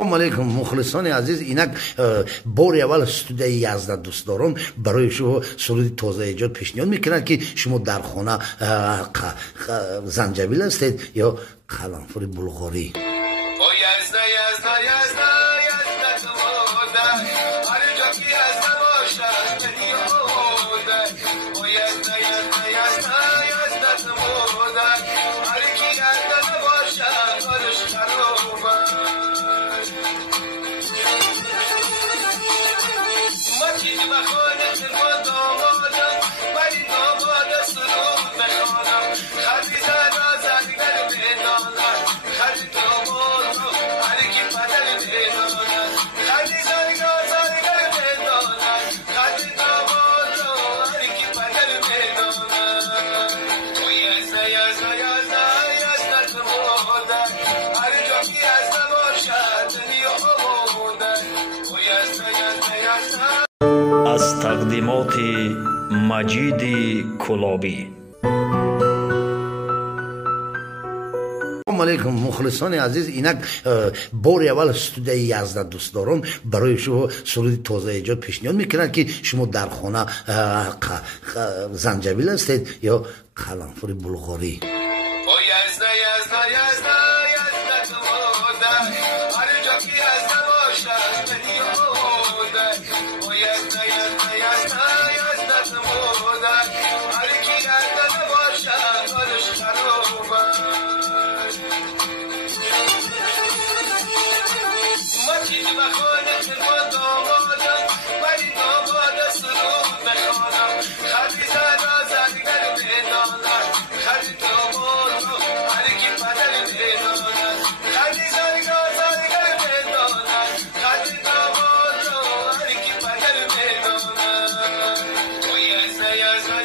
سلام علیکم مخلصان عزیز. اینک بار اول استودیوی یزد دوست دارم برای شما سرود تازه ایجاد پیشنهاد میکنند که شما در خانه زنجبیل هستید یا قرنفل بلغاری. از تقدیمات مجید کلابی. سلام علیکم مخلصان عزیز. اینک بار اول استودیوی یزد دوست دارم برای شما سرود تازه ایجاد پیشنهاد میکنند که شما در خانه زنجبیل هستید یا قرنفل بلغاری. Yes,